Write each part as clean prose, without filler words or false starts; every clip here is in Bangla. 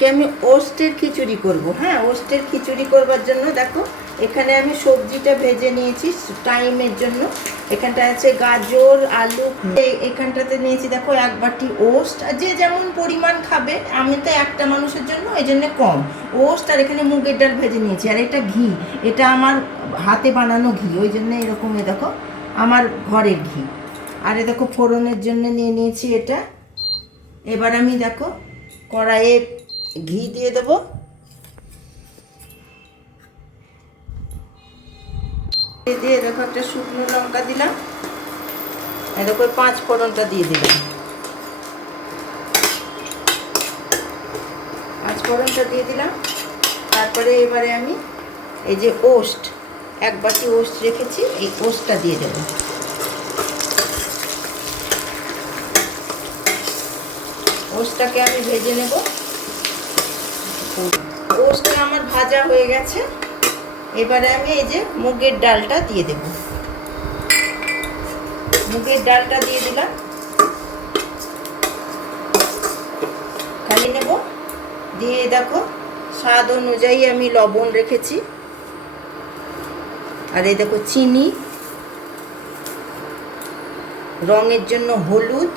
আজকে আমি ওস্টের খিচুড়ি করব। হ্যাঁ, ওস্টের খিচুড়ি করবার জন্য দেখো এখানে আমি সবজিটা ভেজে নিয়েছি টাইমের জন্য। এখানটা আছে গাজর, আলু, এখানটাতে নিয়েছি দেখো 1 বাটি ওস্ট। আর যে যেমন পরিমাণ খাবে, আমি তো একটা মানুষের জন্য এই জন্য কম ওস্ট। আর এখানে মুগের ডাল ভেজে নিয়েছি। আর এটা ঘি, এটা আমার হাতে বানানো ঘি, ওই জন্য এরকম দেখো আমার ঘরের ঘি। আর এ দেখো ফোড়নের জন্য নিয়ে নিয়েছি এটা। এবার আমি দেখো কড়াইয়ে ঘি দিয়ে দেবো। দিয়ে দেখো একটা শুকনো লঙ্কা দিলাম। দেখো 5 ফোড়নটা দিয়ে দিলাম। 5 ফোড়নটা দিয়ে দিলাম। তারপরে এবারে আমি এই যে ওস্ট, 1 বাটি ওস্ট রেখেছি, এই ওস্টটা দিয়ে দেবো। ওস্টটাকে আমি ভেজে নেব। ওস্টটা আমার ভাজা হয়ে গেছে। এবারে আমি এই যে মুগের ডালটা দিয়ে দেব। মুগের ডালটা দিয়ে দিলাম, খালি নেব। দিয়ে দেখো স্বাদ অনুযায়ী আমি লবণ রেখেছি। আর এই দেখো চিনি, রঙের জন্য হলুদ,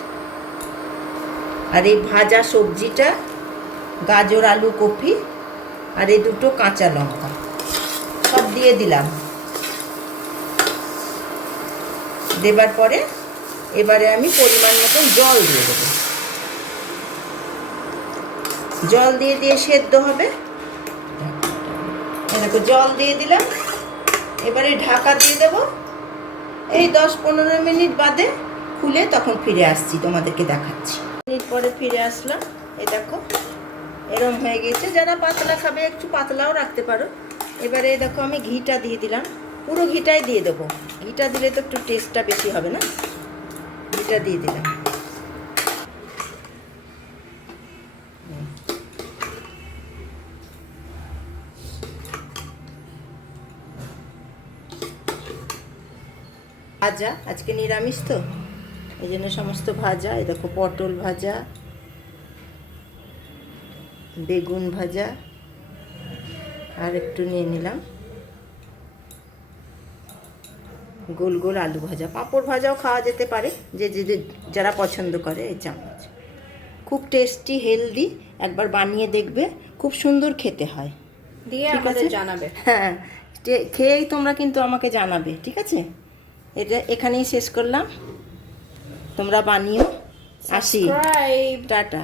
আর এই ভাজা সবজিটা গাজর, আলু, কপি, আর এই 2টো কাঁচা লঙ্কা সব দিয়ে দিলাম। দেবার পরে এবারে আমি পরিমাণ মতন জল দিয়ে দেবো। জল দিয়ে দিয়ে সেদ্ধ হবে। দেখো জল দিয়ে দিলাম। এবারে ঢাকা দিয়ে দেবো। এই 10-15 মিনিট বাদে খুলে তখন ফিরে আসছি, তোমাদেরকে দেখাচ্ছি। মিনিট পরে ফিরে আসলাম। এই দেখো এরম হয়ে গেছে। যারা পাতলা খাবে একটু পাতলাও রাখতে পারো। এবারে দেখো আমি ঘিটা দিয়ে দিলাম। পুরো ঘিটাই দিয়ে দেবো। ঘিটা দিলে তো একটু টেস্টটা বেশি হবে না। ঘিটা দিয়ে দিলাম। ভাজা, আজকে নিরামিষ তো এই জন্য সমস্ত ভাজা। এই দেখো পটল ভাজা, বেগুন ভাজা, আর একটু নিয়ে নিলাম গোল গোল আলু ভাজা। পাঁপড় ভাজাও খাওয়া যেতে পারে, যে যারা পছন্দ করে। এই চামচ খুব টেস্টি, হেলদি, একবার বানিয়ে দেখবে, খুব সুন্দর খেতে হয়। দিয়ে আমাদের জানাবে। হ্যাঁ, খেয়েই তোমরা কিন্তু আমাকে জানাবে, ঠিক আছে? এটা এখানেই শেষ করলাম। তোমরা বানিও। আসি, টাটা।